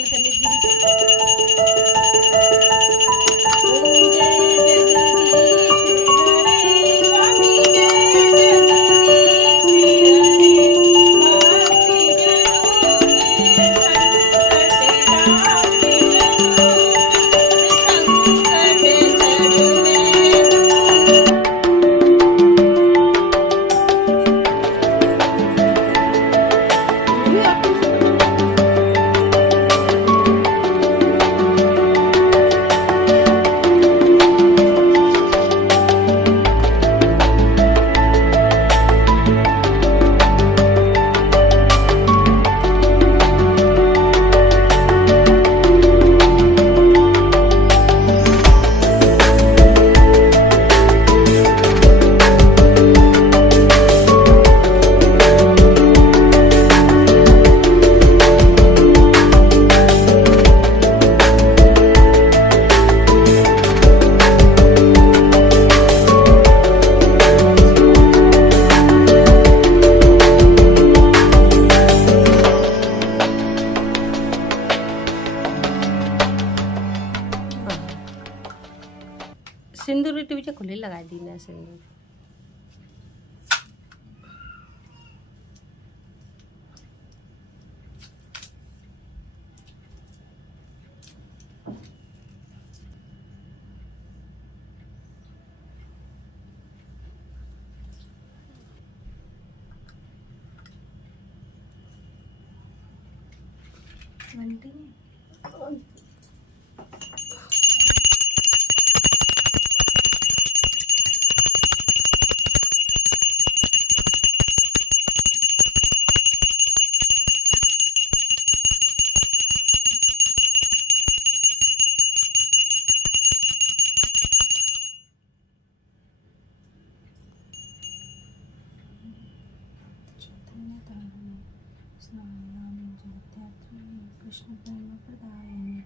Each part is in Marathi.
टाकलं त्यांनी ओम जय जगदीश हरे स्वामी जय जगदीश हरे भक्ति जनों के संकट राखी संकट चढ़ सिंदूर टीवी खुले लगा दी ना सिंदूर कृष्ण प्रेम प्रदायिनी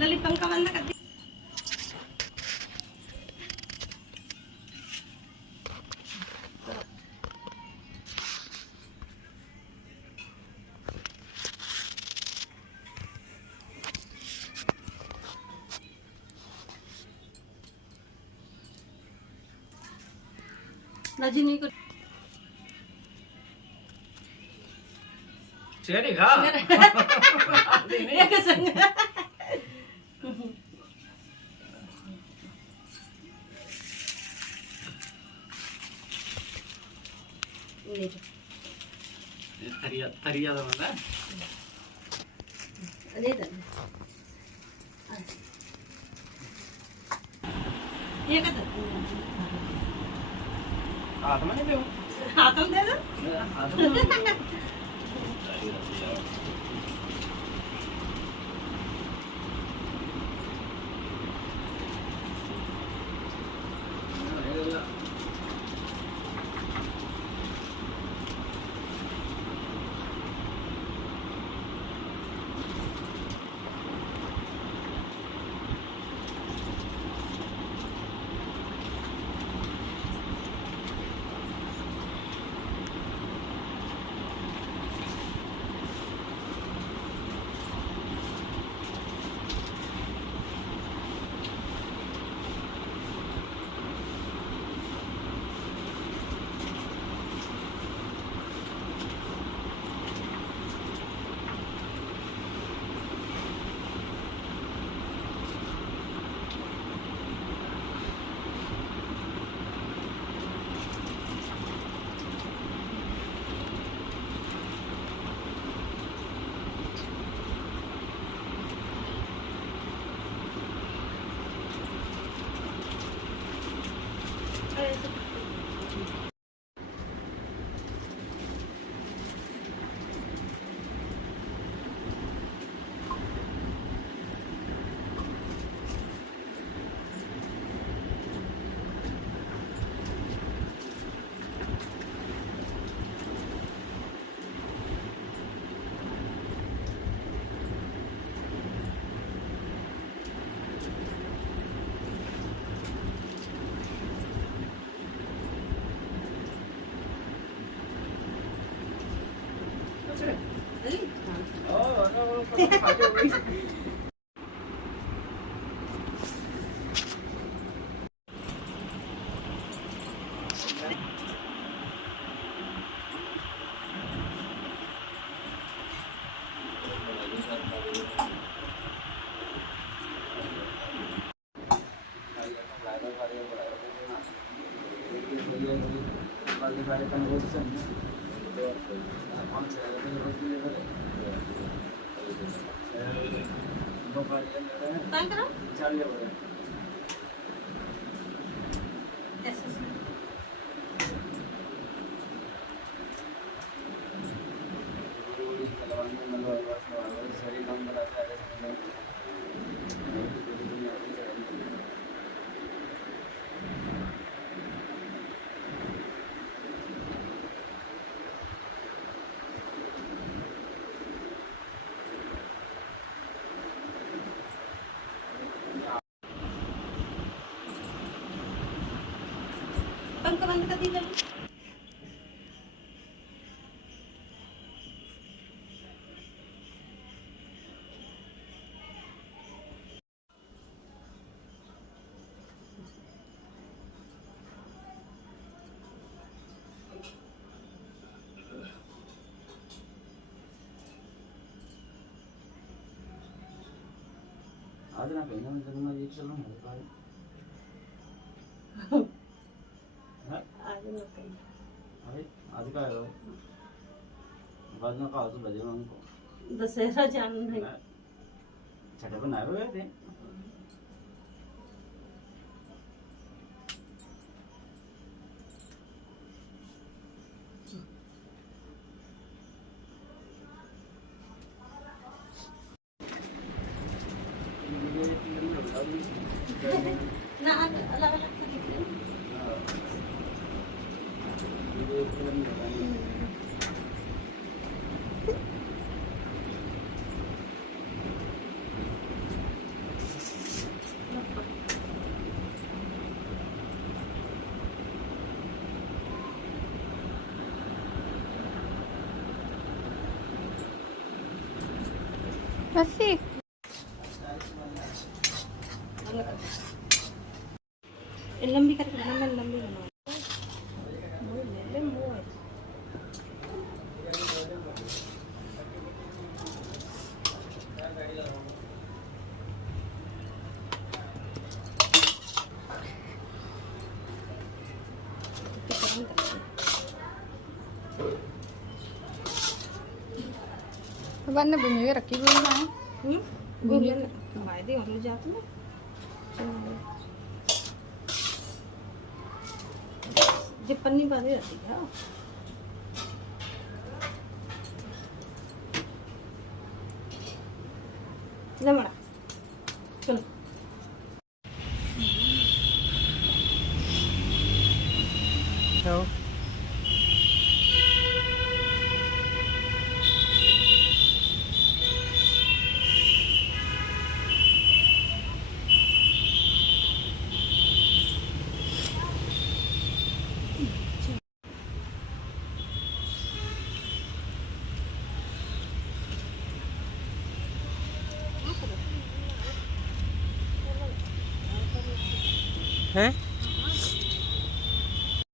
ललित पंखा बंद कर दी रजनी को शेरी खा एक संग थरिया ना अरे ये का हाथ में नहीं दे हाथों दे दो काय करा पंख बंद कर दिला आज ना पहिला म्हणजे माझी इच्छा नाही काय आज नको अरे आज काय हो आज नका आज भजे नको दसरा जान नाही छटे पण नाही बघा ते ना अलग अलग Así. लंबी करके बनाना लंबी बनाओ Ban bunyi raki bunyi mah. bunyi baik deh orang jatuh जे पन्नी बांधी रहती है लमड़ा चलो हैं